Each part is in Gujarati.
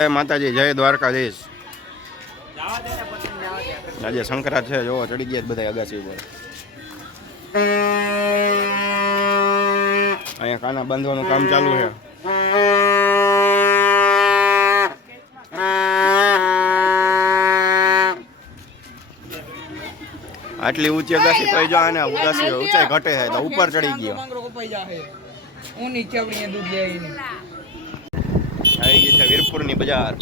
જય માતાજી, જય દ્વારકાધીશ. આજે સંક્રાંત છે, જોવો ચડી ગયા બધા અગાસી ઉપર. અહીંયા કાના બાંધવાનું કામ ચાલુ છે. આટલી ઊંચી અગાસી તો જો આને અગાસી ઊંચાઈ ઘટે છે તો ઉપર ચડી ગયો. આવી ગઈ છે વીરપુરની બજાર.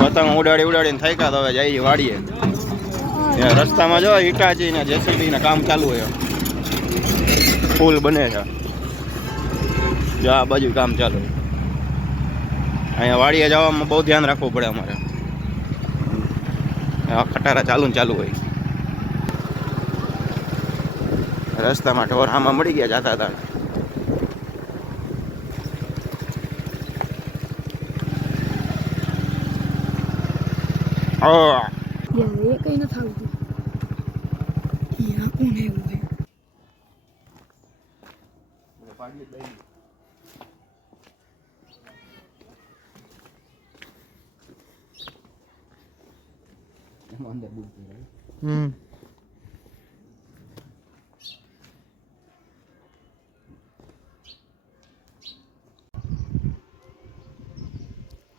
પતંગ ઉડાડીને થાક્યા તો હવે જઈએ વાડીએ. રસ્તામાં જો ઈટાચી ને જેસીબી ને કામ ચાલુ છે. પુલ બને છે, જો આ બાજુ કામ ચાલુ. અહીંયા વાડીએ જવામાં બહુ ધ્યાન રાખવું પડે અમારે. ખટારા ચાલુ હોય. રસ્તામાં ઢોર આમાં મળી ગયા જાતા હતા.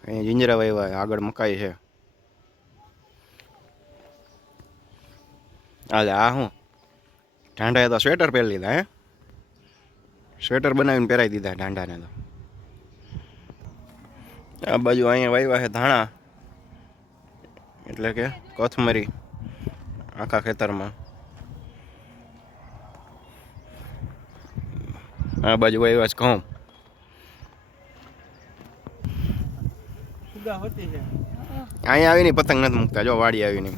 અહીંયા જીંજરા વાવ્યા, આગળ મકાઈ છે. હાલે આ શું ઢાંઢાએ તો સ્વેટર પહેરી લીધા. હે સ્વેટર બનાવીને પહેરાવી દીધા ઢાંઢાને તો. આ બાજુ અહીંયા વાવ્યા છે ધાણા, એટલે કે કોથમરી આખા ખેતરમાં. આ બાજુ વાવ્યા છે ઘઉં. અહીંયા આવીને પતંગ નથી મૂકતા, જો વાડી આવીને.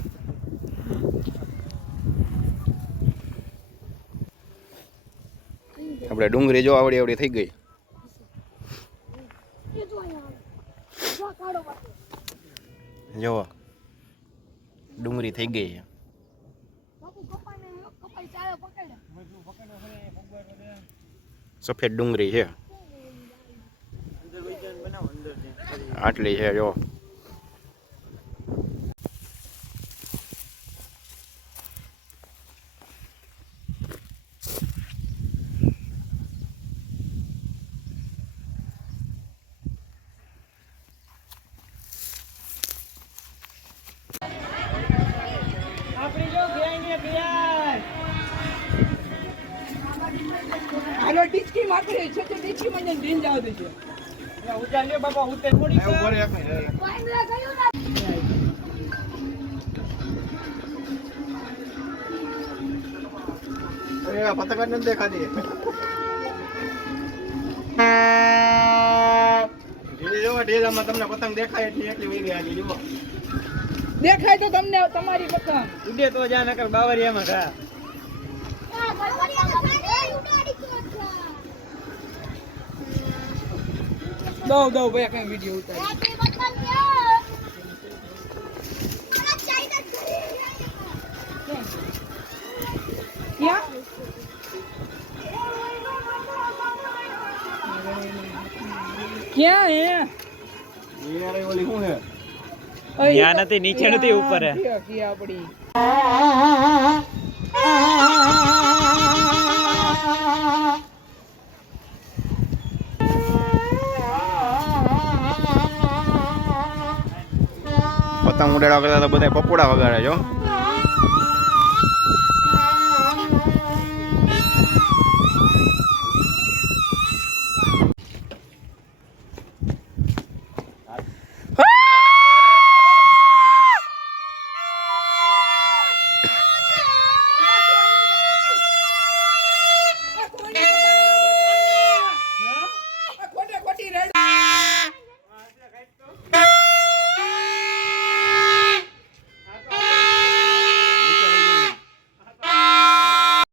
આપણે ડુંગળી જો આવડી થઈ ગઈ. જો ડુંગળી થઈ ગઈ. સફેદ ડુંગળી છે, આટલી છે જો. આલો ડિસ્કી માકરે છે તો ડિસ્કી મને દિન જાવ દેજો. યા ઉતાર લે બાપા, ઉતાર થોડી છે. ઉપર એક મિનિટ કોઈમલા ગયું ના. અરે પતંગ ન દેખાતી. ઢેલામાં તમને પતંગ દેખાય એટલી વઈ ગઈ આજી જુઓ. દેખાય તો તમને તમારી પતંગ ઉડે તો જા, નકર બાવરિયામાં ઘા. દો ભાઈ કઈ વિડિયો ઉતારી. ક્યાં હે? યાર ઓલી શું હે? યા નથી, નીચે નથી, ઉપર હે. ક્યાં પડી? પતંગ ઉડાડવા કરતા તો બધા પપોડા વગાડે જો.